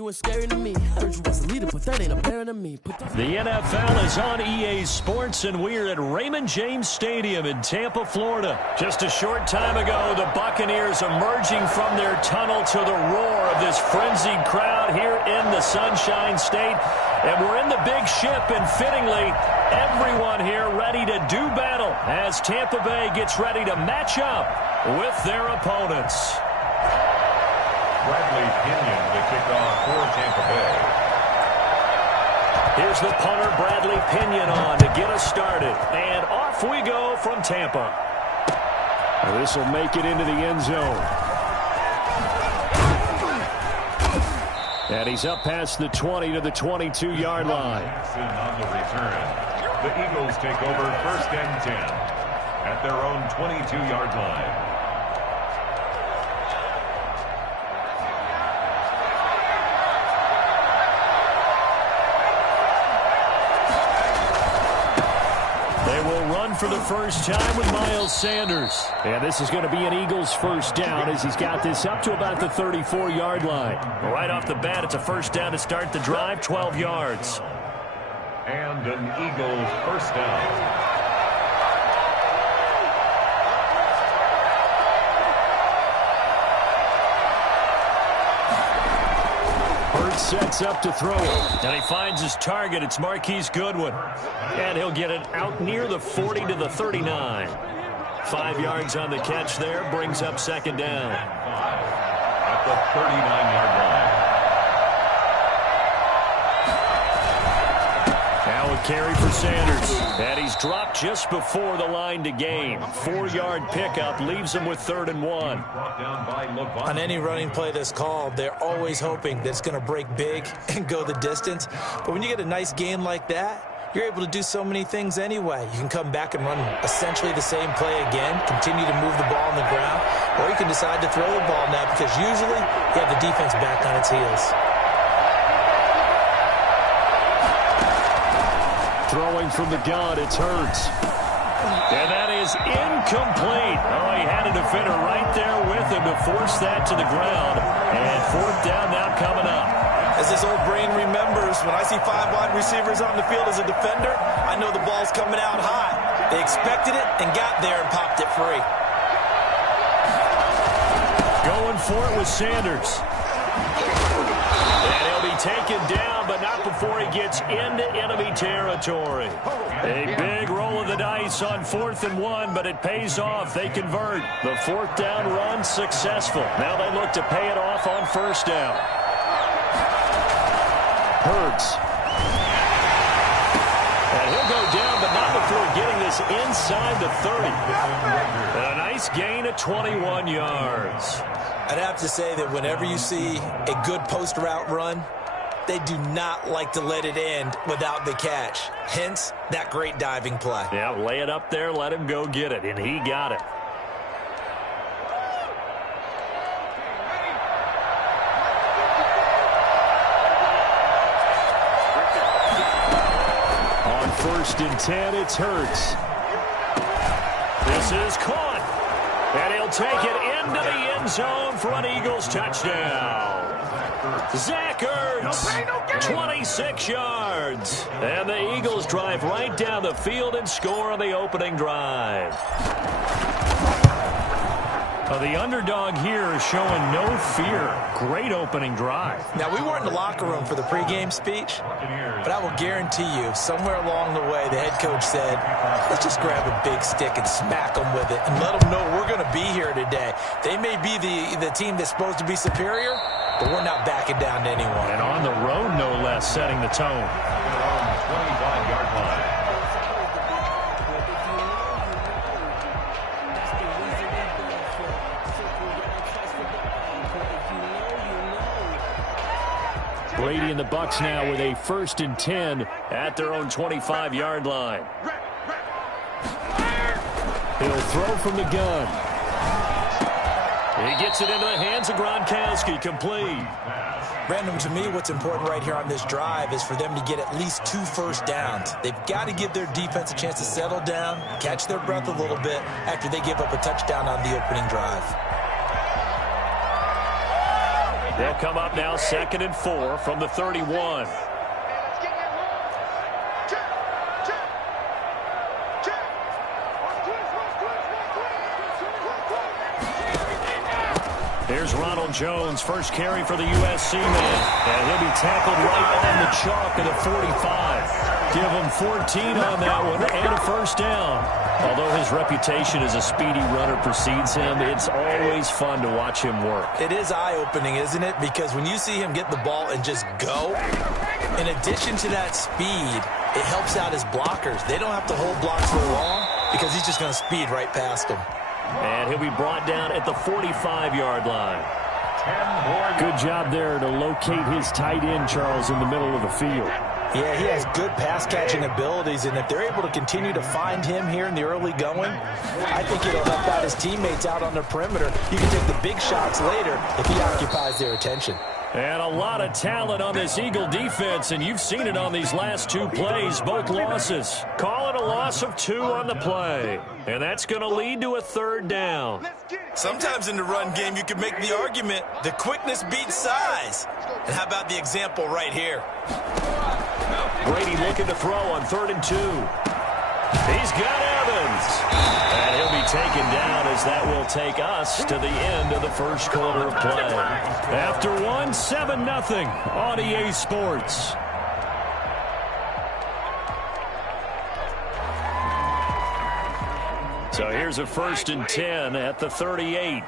You were scary to me. Heard you was a leader, but that ain't apparent to me. The NFL is on EA Sports, and we're at Raymond James Stadium in Tampa, Florida. Just a short time ago, the Buccaneers emerging from their tunnel to the roar of this frenzied crowd here in the Sunshine State. And we're in the big ship, and fittingly, everyone here ready to do battle as Tampa Bay gets ready to match up with their opponents. Bradley Pinion to kick off for Tampa Bay. Here's the punter, Bradley Pinion, on to get us started. And off we go from Tampa. This will make it into the end zone. And he's up past the 20 to the 22-yard line. On the return, the Eagles take over 1st and 10 at their own 22-yard line. For the first time with Miles Sanders. And this is going to be an Eagles first down as he's got this up to about the 34-yard line. Right off the bat, it's a first down to start the drive, 12 yards. And an Eagles first down. Sets up to throw it. And he finds his target. It's Marquise Goodwin. And he'll get it out near the 40 to the 39. 5 yards on the catch there. Brings up second down. At the 39-yard line. Now a carry for Sanders. And he's dropped just before the line to gain. 4-yard pickup leaves him with 3rd and 1. On any running play that's called, they're always hoping that it's going to break big and go the distance. But when you get a nice game like that, you're able to do so many things anyway. You can come back and run essentially the same play again, continue to move the ball on the ground, or you can decide to throw the ball now because usually you have the defense back on its heels. Throwing from the gun, it's Hurts. And that is incomplete. Oh, he had a defender right there with him to force that to the ground. And 4th down now coming up. As this old brain remembers, when I see 5 wide receivers on the field as a defender, I know the ball's coming out high. They expected it and got there and popped it free. Going for it with Sanders. And he'll be taken down, but not before he gets into enemy territory. A big roll of the dice on 4th and 1, but it pays off. They convert. The 4th down run successful. Now they look to pay it off on 1st down. Hurts. And he'll go down, but not before getting this inside the 30. And a nice gain of 21 yards. I'd have to say that whenever you see a good post route run, they do not like to let it end without the catch. Hence, that great diving play. Yeah, lay it up there, let him go get it, and he got it. On 1st and 10, it's Hurts. This is caught. And he'll take it into the end zone for an Eagles touchdown. Zach Ertz, 26 yards. And the Eagles drive right down the field and score on the opening drive. The underdog here is showing no fear. Great opening drive. Now, we weren't in the locker room for the pregame speech, but I will guarantee you, somewhere along the way, the head coach said, let's just grab a big stick and smack them with it and let them know we're going to be here today. They may be the team that's supposed to be superior, but we're not backing down to anyone. And on the road, no less, setting the tone. 25-yard line. Brady and the Bucs now with a 1st and 10 at their own 25-yard line. He'll throw from the gun. He gets it into the hands of Gronkowski, complete. Brandon, to me, what's important right here on this drive is for them to get at least 2 first downs. They've got to give their defense a chance to settle down, catch their breath a little bit after they give up a touchdown on the opening drive. They'll come up now 2nd and 4 from the 31. Here's Ronald Jones, first carry for the USC man. And he'll be tackled right on the chalk of the 45. Give him 14 on that one and a first down. Although his reputation as a speedy runner precedes him, it's always fun to watch him work. It is eye-opening, isn't it? Because when you see him get the ball and just go, in addition to that speed, it helps out his blockers. They don't have to hold blocks for long because he's just going to speed right past them. And he'll be brought down at the 45-yard line. Good job there to locate his tight end, Charles, in the middle of the field. Yeah, he has good pass-catching abilities, and if they're able to continue to find him here in the early going, I think it'll help out his teammates out on the perimeter. You can take the big shots later if he occupies their attention. And a lot of talent on this Eagle defense, and you've seen it on these last 2 plays, both losses. Call it a loss of 2 on the play, and that's going to lead to a 3rd down. Sometimes in the run game, you can make the argument the quickness beats size. And how about the example right here? Brady looking to throw on 3rd and 2. He's got Evans. And he'll be taken down as that will take us to the end of the first quarter of play. After 7-0 on EA Sports. So here's a 1st and 10 at the 38.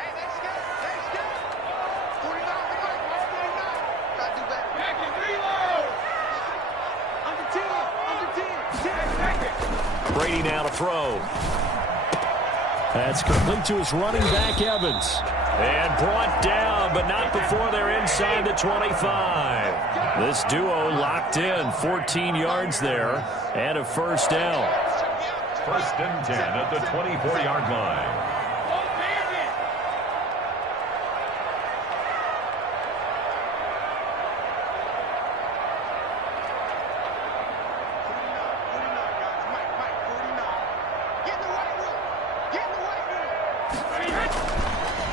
Brady now to throw. That's complete to his running back, Evans. And brought down, but not before they're inside the 25. This duo locked in, 14 yards there, and a first down. 1st and 10 at the 24-yard line.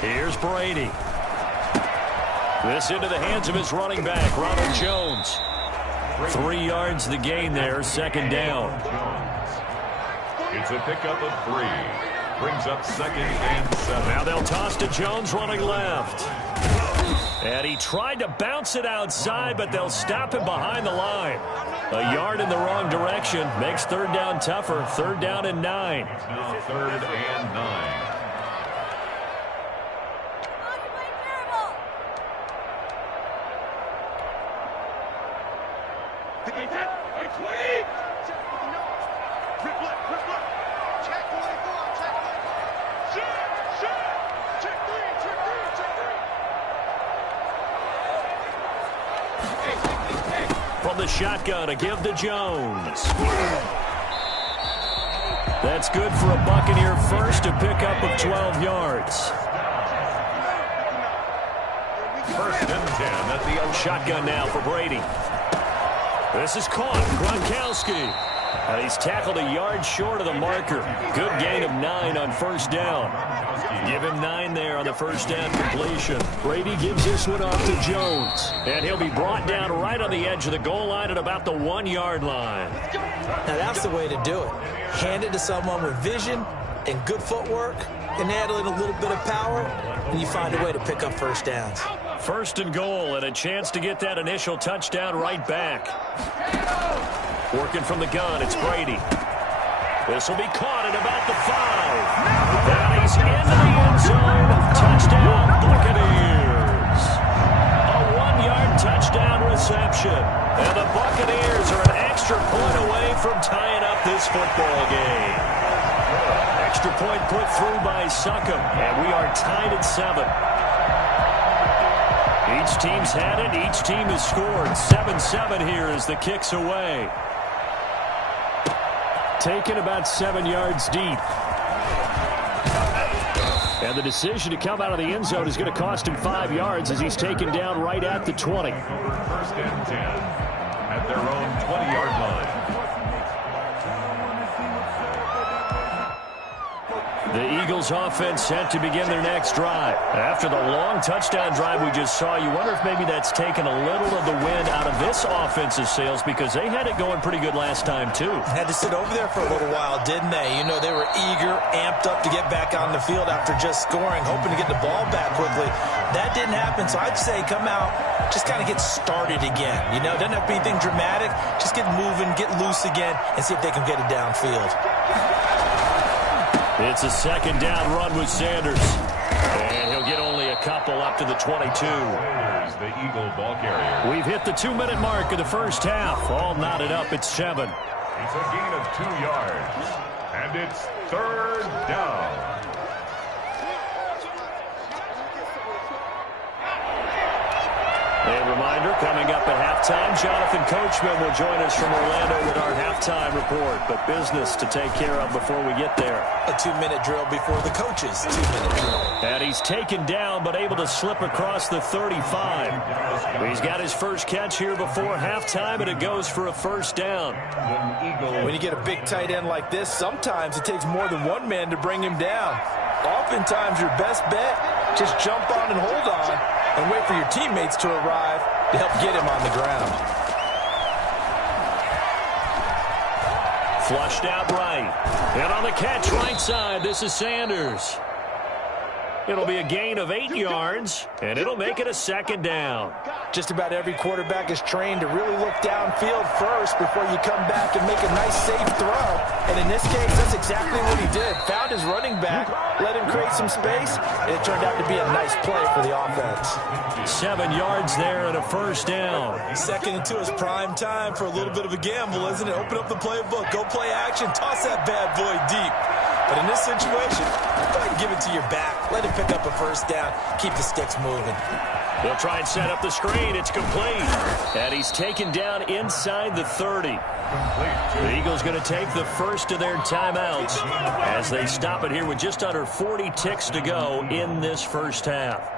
Here's Brady. This into the hands of his running back, Ronald Jones. 3 yards the gain there, 2nd down. It's a pickup of 3. Brings up 2nd and 7. Now they'll toss to Jones running left. And he tried to bounce it outside, but they'll stop him behind the line. A yard in the wrong direction makes 3rd down tougher. 3rd down and 9. Now 3rd and 9. From the shotgun, a give to Jones. That's good for a Buccaneer first, a pickup of 12 yards. 1st and 10 at the shotgun now for Brady. This is caught. Gronkowski. And he's tackled a yard short of the marker. Good gain of 9 on 1st down. Give him 9 there on the 1st down completion. Brady gives this one off to Jones. And he'll be brought down right on the edge of the goal line at about the 1-yard line. Now that's the way to do it. Hand it to someone with vision and good footwork and add in a little bit of power, and you find a way to pick up 1st downs. 1st and goal and a chance to get that initial touchdown right back. Working from the gun, it's Brady. This will be caught at about the 5. And he's into the end zone. Touchdown, Buccaneers. A 1-yard touchdown reception. And the Buccaneers are an extra point away from tying up this football game. Extra point put through by Succop. And we are tied at 7. Each team's had it. Each team has scored. 7-7 here as the kick's away. Taken about 7 yards deep. And the decision to come out of the end zone is going to cost him 5 yards as he's taken down right at the 20. 1st and 10 at their own 20-yard line. The Eagles offense set to begin their next drive. After the long touchdown drive we just saw, you wonder if maybe that's taken a little of the wind out of this offensive sails, because they had it going pretty good last time too. Had to sit over there for a little while, didn't they? You know, they were eager, amped up to get back on the field after just scoring, hoping to get the ball back quickly. That didn't happen, so I'd say come out, just kind of get started again. You know, doesn't have to be anything dramatic. Just get moving, get loose again, and see if they can get it downfield. It's a second down run with Sanders. And he'll get only a couple up to the 22. There's the Eagle ball carrier. We've hit the 2-minute mark of the first half. All knotted up at 7. It's a gain of 2 yards. And it's third down. A reminder, coming up at halftime, Jonathan Coachman will join us from Orlando with our halftime report. But business to take care of before we get there. A 2-minute drill before the coaches' 2-minute drill. And he's taken down but able to slip across the 35. He's got his first catch here before halftime, and it goes for a first down. When you get a big tight end like this, sometimes it takes more than one man to bring him down. Oftentimes your best bet, just jump on and hold on and wait for your teammates to arrive to help get him on the ground. Flushed out right. And on the catch right side, this is Sanders. It'll be a gain of 8 yards, and it'll make it a second down. Just about every quarterback is trained to really look downfield first before you come back and make a nice, safe throw. And in this case, that's exactly what he did. Found his running back, let him create some space, and it turned out to be a nice play for the offense. 7 yards there and a first down. Second and 2 is prime time for a little bit of a gamble, isn't it? Open up the playbook, go play action, toss that bad boy deep. But in this situation, go ahead and give it to your back. Let him pick up a first down. Keep the sticks moving. They'll try and set up the screen. It's complete. And he's taken down inside the 30. The Eagles going to take the first of their timeouts as they stop it here with just under 40 ticks to go in this first half.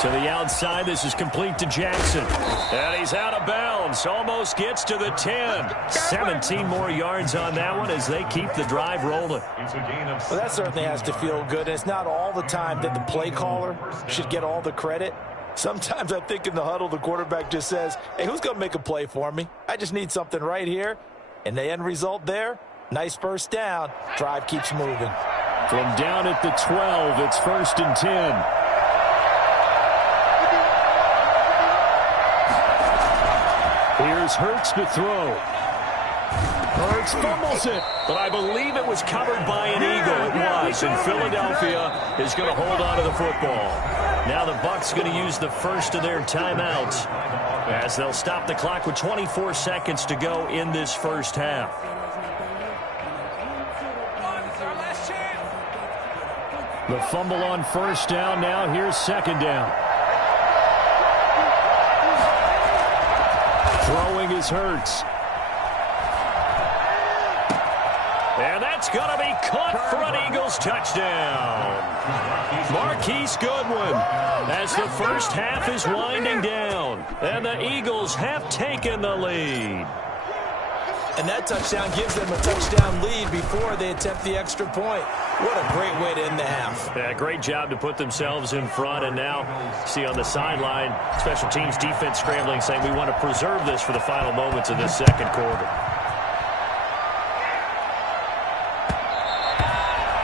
To the outside, this is complete to Jackson. And he's out of bounds. Almost gets to the 10. 17 more yards on that one as they keep the drive rolling. Well, that certainly has to feel good. It's not all the time that the play caller should get all the credit. Sometimes I think in the huddle, the quarterback just says, hey, who's going to make a play for me? I just need something right here. And the end result there, nice first down. Drive keeps moving. From down at the 12, it's 1st and 10. Here's Hurts to throw. Hurts fumbles it, but I believe it was covered by an Eagle. It was, and Philadelphia is going to hold on to the football. Now the Bucs going to use the first of their timeouts as they'll stop the clock with 24 seconds to go in this first half. The fumble on first down. Now here's second down. Throwing is Hurts. And that's going to be caught for an Eagles touchdown. Marquise Goodwin as the first half is winding down. And the Eagles have taken the lead. And that touchdown gives them a touchdown lead before they attempt the extra point. What a great way to end the half. Yeah, great job to put themselves in front. And now, see on the sideline, special teams defense scrambling, saying we want to preserve this for the final moments of this second quarter.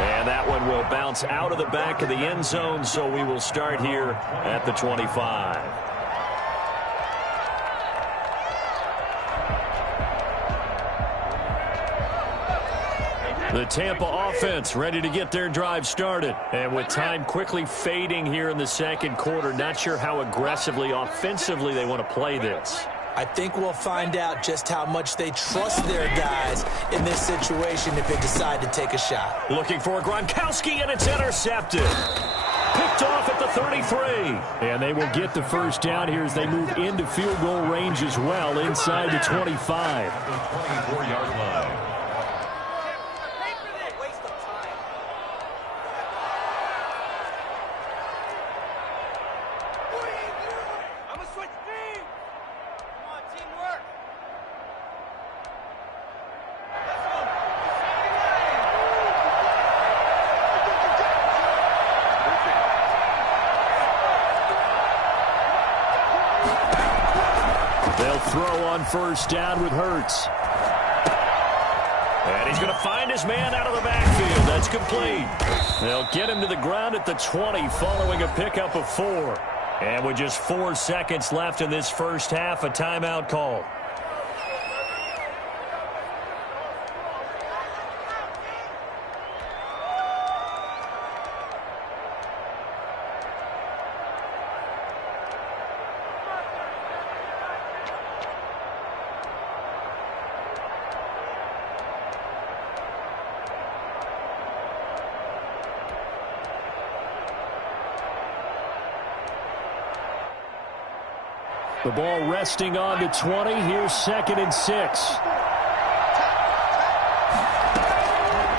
And that one will bounce out of the back of the end zone, so we will start here at the 25. The Tampa offense ready to get their drive started. And with time quickly fading here in the second quarter, not sure how aggressively, offensively they want to play this. I think we'll find out just how much they trust their guys in this situation if they decide to take a shot. Looking for Gronkowski, and it's intercepted. Picked off at the 33. And they will get the first down here as they move into field goal range as well, inside the 25. At the 24-yard line. They'll throw on first down with Hurts. And he's going to find his man out of the backfield. That's complete. They'll get him to the ground at the 20 following a pickup of 4. And with just 4 seconds left in this first half, a timeout call. The ball resting on the 20. Here's 2nd and 6.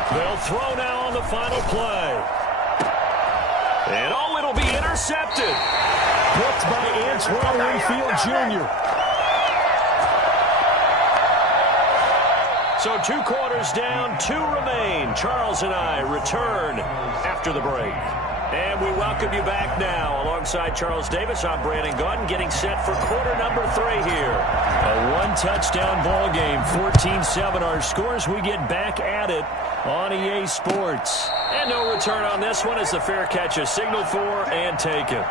They'll throw now on the final play. And it'll be intercepted. Picked by Antoine Winfield Jr. So 2 quarters down, 2 remain. Charles and I return after the break. And we welcome you back now. Alongside Charles Davis, I'm Brandon Gaudin, getting set for quarter number 3 here. A 1-touchdown ball game, 14-7 our scores. We get back at it on EA Sports. And no return on this one as the fair catch is signaled for and taken.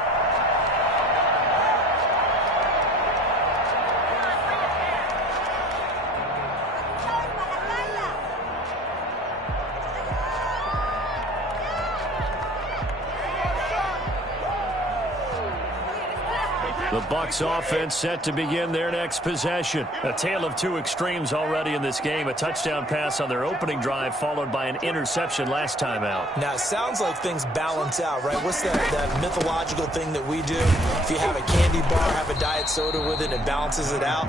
The Bucs offense set to begin their next possession. A tale of 2 extremes already in this game. A touchdown pass on their opening drive followed by an interception last time out. Now, it sounds like things balance out, right? What's that mythological thing that we do? If you have a candy bar, have a diet soda with it, it balances it out.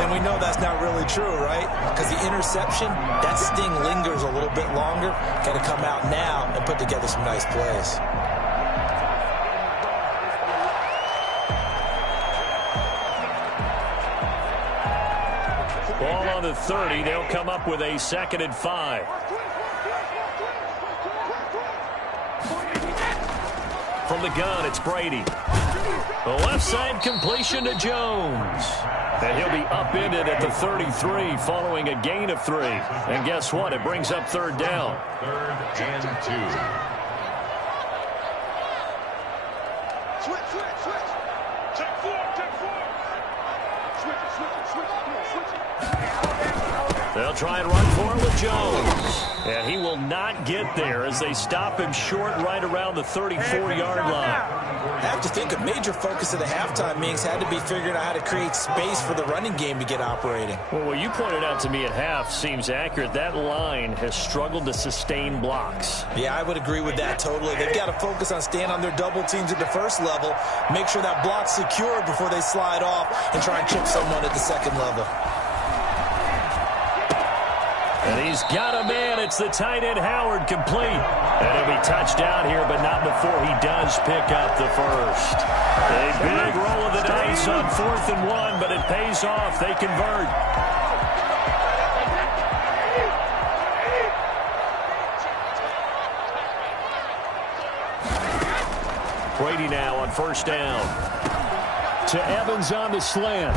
And we know that's not really true, right? Because the interception, that sting lingers a little bit longer. Got to come out now and put together some nice plays. Ball on the 30. They'll come up with a 2nd and 5. From the gun, it's Brady. The left side completion to Jones. And he'll be upended at the 33 following a gain of 3. And guess what? It brings up 3rd down. 3rd and 2. They'll try and run for it with Jones. And he will not get there as they stop him short right around the 34-yard line. I have to think a major focus of the halftime meetings had to be figuring out how to create space for the running game to get operating. Well, what you pointed out to me at half seems accurate. That line has struggled to sustain blocks. Yeah, I would agree with that totally. They've got to focus on staying on their double teams at the first level, make sure that block's secure before they slide off and try and chip someone at the second level. And he's got a man. It's the tight end Howard, complete. And he'll be touched down here, but not before he does pick up the first. A big roll of the dice on 4th and 1, but it pays off. They convert. Brady now on first down. To Evans on the slant.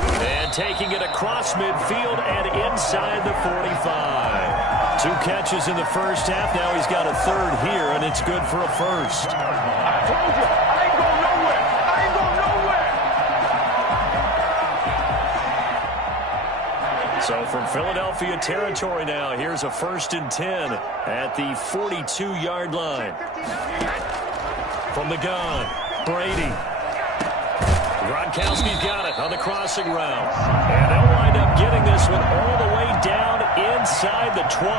And taking it across midfield and inside the 45. 2 catches in the first half. Now he's got a 3rd here, and it's good for a first. I told you, I ain't going nowhere. I ain't going nowhere. So from Philadelphia territory now, here's a 1st and 10 at the 42-yard line. From the gun, Brady. Gronkowski's got it on the crossing route. And they'll wind up getting this one all the way down inside the 20.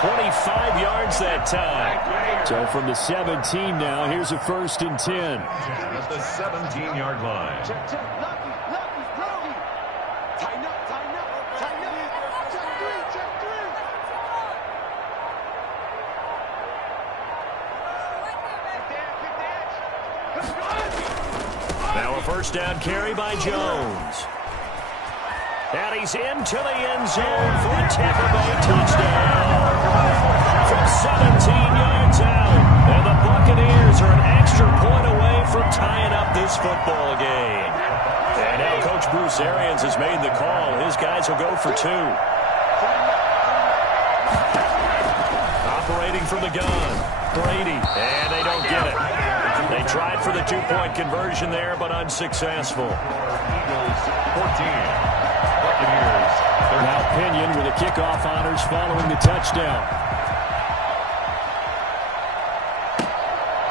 25 yards that time. So from the 17 now, here's a 1st and 10. At the 17-yard line. Check, check. Lucky, Lucky. Tighten up. Check three. Now a 1st down carry by Jones. And he's into the end zone for a Tampa Bay touchdown. From 17 yards out. And the Buccaneers are an extra point away from tying up this football game. And now Coach Bruce Arians has made the call. His guys will go for 2. Operating from the gun. Brady. And they don't get it. They tried for the 2-point conversion there, but unsuccessful. Eagles 14. Buccaneers. Now Pinion with the kickoff honors following the touchdown.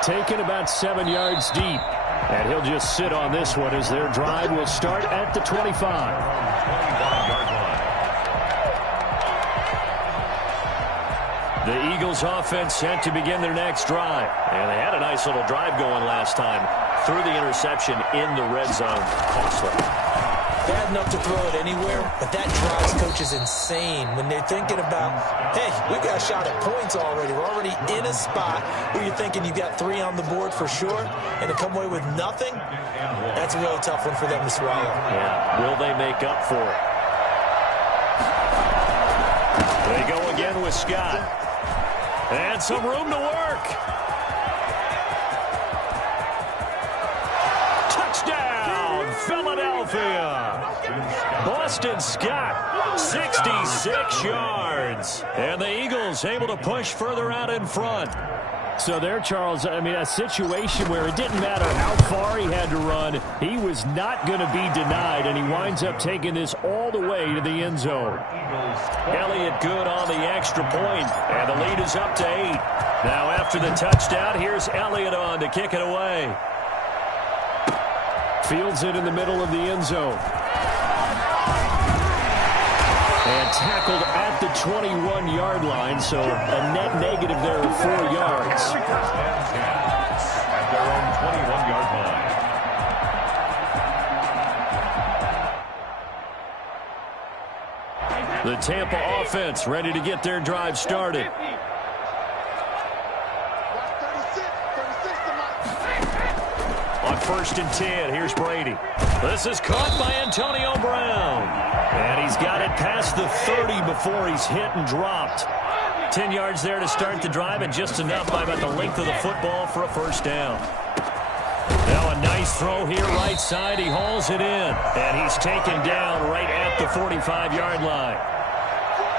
Taken about 7 yards deep. And he'll just sit on this one as their drive will start at the 25. 25-yard line. The Eagles offense set to begin their next drive. And they had a nice little drive going last time. Threw the interception in the red zone. Costly. Bad enough to throw it anywhere, but that drives coaches insane when they're thinking about, hey, we got a shot at points already. We're already in a spot where you're thinking you've got 3 on the board for sure, and to come away with nothing, that's a really tough one for them to swallow. Yeah, will they make up for it? They go again with Scott. And some room to work. Touchdown, Philadelphia. Boston Scott, 66 yards. And the Eagles able to push further out in front. So there, Charles, I mean, a situation where it didn't matter how far he had to run, he was not going to be denied, and he winds up taking this all the way to the end zone. Elliott good on the extra point, and the lead is up to 8. Now after the touchdown, here's Elliott on to kick it away. Fields it in the middle of the end zone. And tackled at the 21-yard line, so a net negative there of 4 yards. At their own 21-yard line. The Tampa offense ready to get their drive started. On 1st and 10, here's Brady. This is caught by Antonio Brown. And he's got it past the 30 before he's hit and dropped. 10 yards there to start the drive, and just enough by about the length of the football for a 1st down. Now a nice throw here right side. He hauls it in, and he's taken down right at the 45-yard line.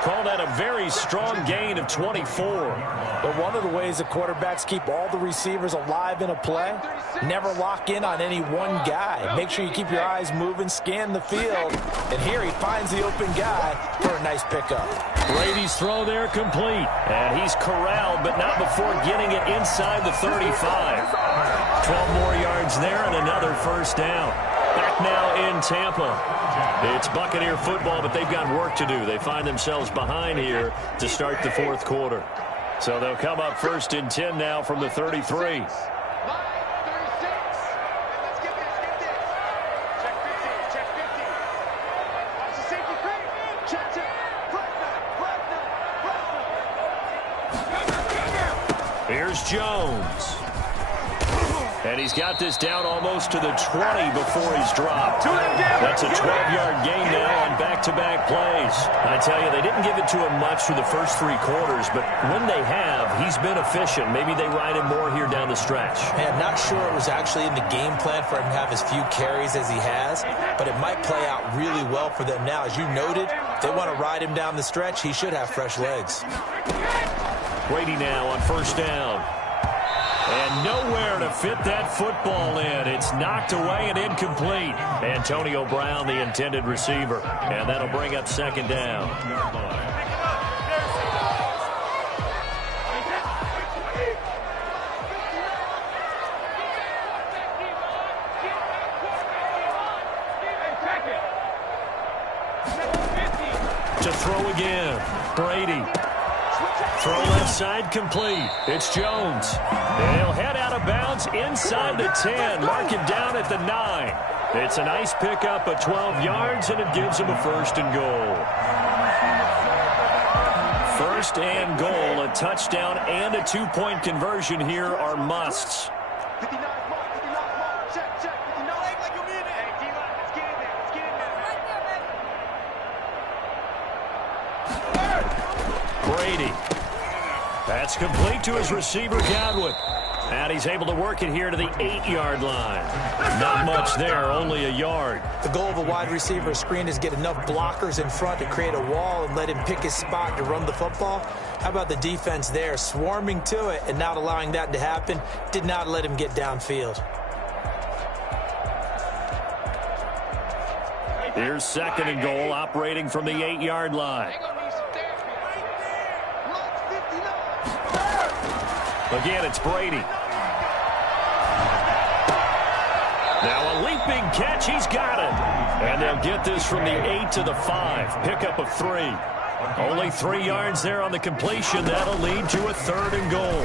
Call that a very strong gain of 24. But one of the ways that quarterbacks keep all the receivers alive in a play, never lock in on any one guy. Make sure you keep your eyes moving, scan the field, and here he finds the open guy for a nice pickup. Brady's throw there complete, and he's corralled, but not before getting it inside the 35. 12 more yards there and another 1st down. Back now in Tampa. It's Buccaneer football, but they've got work to do. They find themselves behind here to start the 4th quarter. So they'll come up 1st and 10 now from the 33. Here's Jones. And he's got this down almost to the 20 before he's dropped. That's a 12-yard gain now on back-to-back plays. I tell you, they didn't give it to him much through the first 3 quarters, but when they have, he's been efficient. Maybe they ride him more here down the stretch. Man, not sure it was actually in the game plan for him to have as few carries as he has, but it might play out really well for them now. As you noted, if they want to ride him down the stretch, he should have fresh legs. Brady now on 1st down. And nowhere to fit that football in. It's knocked away and incomplete. Antonio Brown, the intended receiver. And that'll bring up 2nd down. To throw again. Brady. Throw left side complete. It's Jones. He'll head out of bounds inside the 10. Mark him down at the 9. It's a nice pickup of 12 yards, and it gives him a 1st and goal. 1st and goal. A touchdown and a 2-point conversion here are musts. Brady. That's complete to his receiver, Godwin. And he's able to work it here to the 8-yard line. Not much there, only a yard. The goal of a wide receiver screen is get enough blockers in front to create a wall and let him pick his spot to run the football. How about the defense there, swarming to it and not allowing that to happen? Did not let him get downfield. Here's 2nd and goal, operating from the 8-yard line. Again, it's Brady. Now a leaping catch. He's got it. And they'll get this from the 8 to the 5. Pickup of 3. Only 3 yards there on the completion. That'll lead to a 3rd and goal.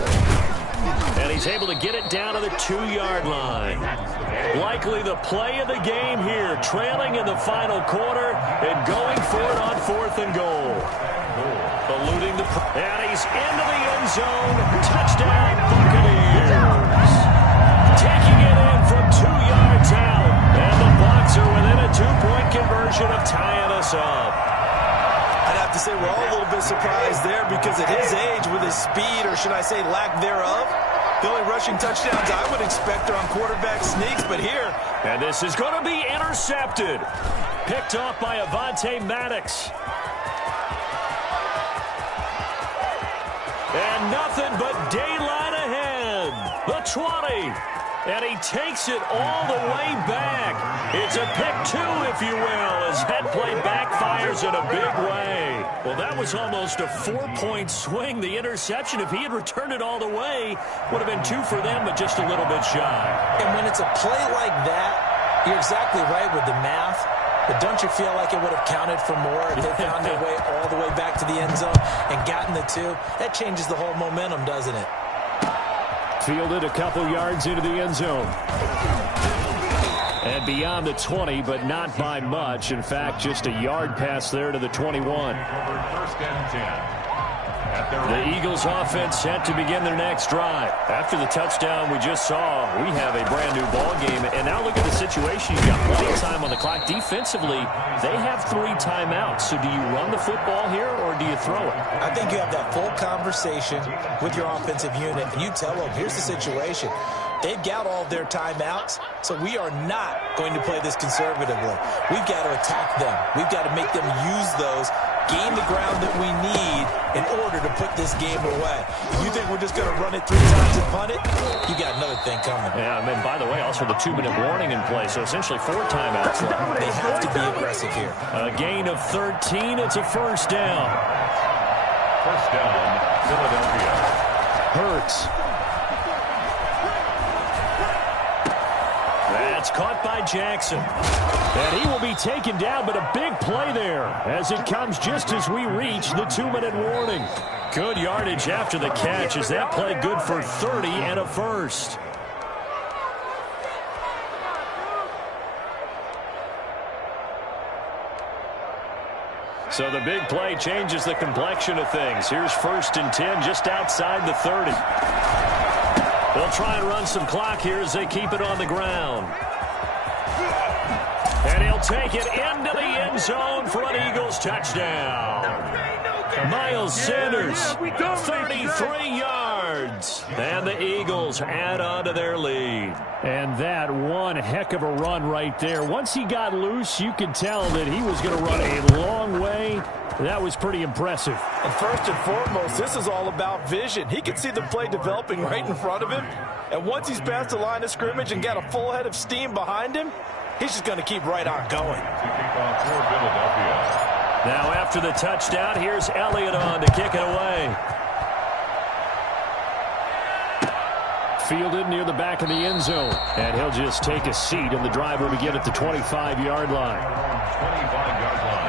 And he's able to get it down to the 2-yard line. Likely the play of the game here. Trailing in the final quarter and going for it on 4th and goal. Eluding the... And he's into the end zone. Touchdown, Buccaneers. Taking it in from 2 yards out. And the Bucs are within a 2-point conversion of tying us up. I'd have to say we're all a little bit surprised there because at his age, with his speed, or should I say lack thereof, the only rushing touchdowns I would expect are on quarterback sneaks, but here... And this is going to be intercepted. Picked off by Avonte Maddox. And nothing but daylight ahead. The 20. And he takes it all the way back. It's a pick 2, if you will, as that play backfires in a big way. Well, that was almost a 4-point swing. The interception, if he had returned it all the way, would have been 2 for them, but just a little bit shy. And when it's a play like that, you're exactly right with the math. But don't you feel like it would have counted for more if they found their way all the way back to the end zone and gotten the 2? That changes the whole momentum, doesn't it? Fielded a couple yards into the end zone. And beyond the 20, but not by much. In fact, just a yard pass there to the 21. 1st and 10. The Eagles offense set to begin their next drive. After the touchdown we just saw, we have a brand new ball game. And now look at the situation. You've got plenty of time on the clock. Defensively, they have 3 timeouts. So do you run the football here or do you throw it? I think you have that full conversation with your offensive unit, and you tell them, here's the situation. They've got all their timeouts, so we are not going to play this conservatively. We've got to attack them. We've got to make them use those, gain the ground that we need in order to put this game away. If you think we're just going to run it 3 times and punt it, you got another thing coming. Yeah, and by the way, also the 2-minute warning in play, so essentially 4 timeouts left. They have to be aggressive here. A gain of 13. It's a 1st down. 1st down, Philadelphia. Hurts. That's caught by Jackson. And he will be taken down, but a big play there as it comes just as we reach the 2-minute warning. Good yardage after the catch as that play good for 30 and a 1st. So the big play changes the complexion of things. Here's 1st and 10 just outside the 30. They'll try and run some clock here as they keep it on the ground. And he'll take it into the end zone for an Eagles touchdown. Miles Sanders, 33 yards. And the Eagles add on to their lead. And that one heck of a run right there. Once he got loose, you could tell that he was going to run a long way. That was pretty impressive. And first and foremost, this is all about vision. He can see the play developing right in front of him. And once he's past the line of scrimmage and got a full head of steam behind him, he's just going to keep right on going. Now after the touchdown, here's Elliott on to kick it away. Fielded near the back of the end zone. And he'll just take a seat, and the drive will begin at the 25-yard line. 25-yard line.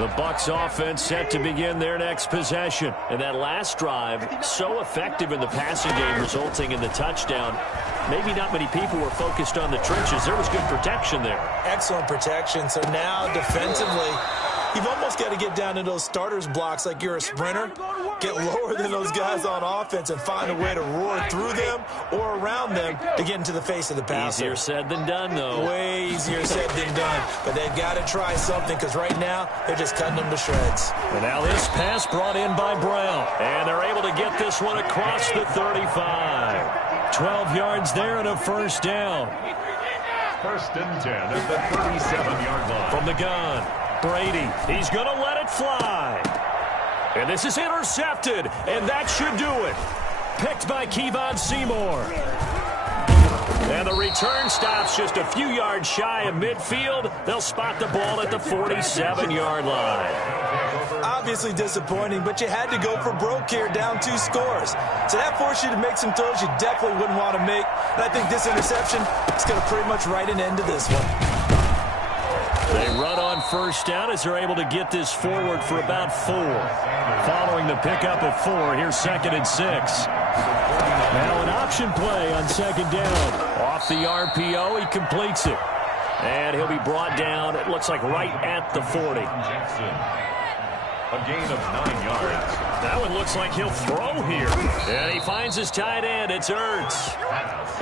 The Bucs offense set to begin their next possession. And that last drive, so effective in the passing game, resulting in the touchdown. Maybe not many people were focused on the trenches. There was good protection there. Excellent protection. So now defensively, you've almost got to get down to those starters blocks like you're a sprinter. Get lower than those guys on offense and find a way to roar through them or around them to get into the face of the passer. Easier said than done, though. Way easier said than done. But they've got to try something because right now they're just cutting them to shreds. And now this pass brought in by Brown. And they're able to get this one across the 35. 12 yards there and a first down. First and 10 at the 37-yard line. From the gun, Brady. He's going to let it fly. And this is intercepted, and that should do it. Picked by Kevon Seymour. And the return stops just a few yards shy of midfield. They'll spot the ball at the 47-yard line. Obviously disappointing, but you had to go for broke here, down 2 scores. So that forced you to make some throws you definitely wouldn't want to make. And I think this interception is going to pretty much write an end to this one. They run on first down as they're able to get this forward for about 4. Following the pickup of 4, here's 2nd and 6. Now an option play on 2nd down. Off the RPO, he completes it. And he'll be brought down, it looks like right at the 40. Jackson. A gain of 9 yards. That one looks like he'll throw here. And he finds his tight end. It's Ertz.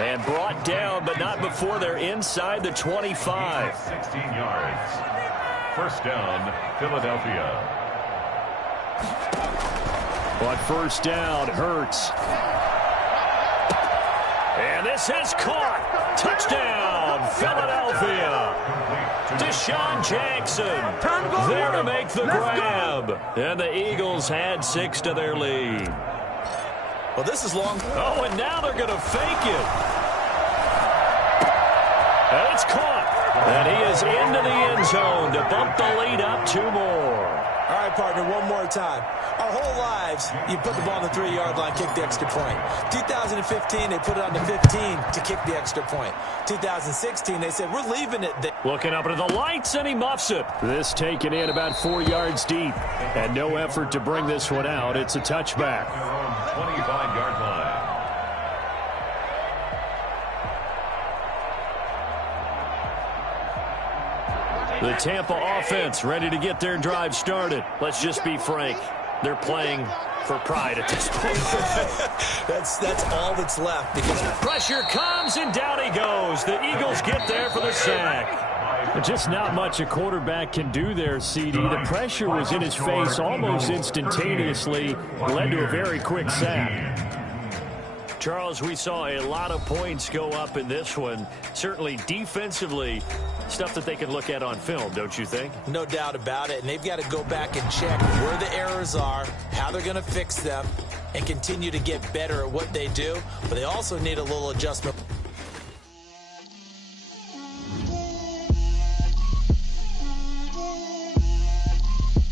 And brought down, but not before they're inside the 25. 16 yards. First down, Philadelphia. On first down, Hurts. And this is caught. Touchdown, Philadelphia. Deshaun Jackson there to make the grab. And the Eagles had 6 to their lead. Well, this is long. Oh, and now they're going to fake it. And it's caught. And he is into the end zone to bump the lead up 2 more. All right, partner, one more time. Our whole lives, you put the ball on the 3-yard line, kick the extra point. 2015, they put it on the 15 to kick the extra point. 2016, they said, we're leaving it there. Looking up into the lights, and he muffs it. This taken in about 4 yards deep. And no effort to bring this one out. It's a touchback. 25-yard line. The Tampa offense ready to get their drive started. Let's just be frank. They're playing for pride at this point. That's all that's left. Because pressure comes, and down he goes. The Eagles get there for the sack. Just not much a quarterback can do there, CD. The pressure was in his face almost instantaneously. Led to a very quick sack. Charles, we saw a lot of points go up in this one. Certainly defensively, stuff that they can look at on film, don't you think? No doubt about it. And they've got to go back and check where the errors are, how they're going to fix them, and continue to get better at what they do. But they also need a little adjustment.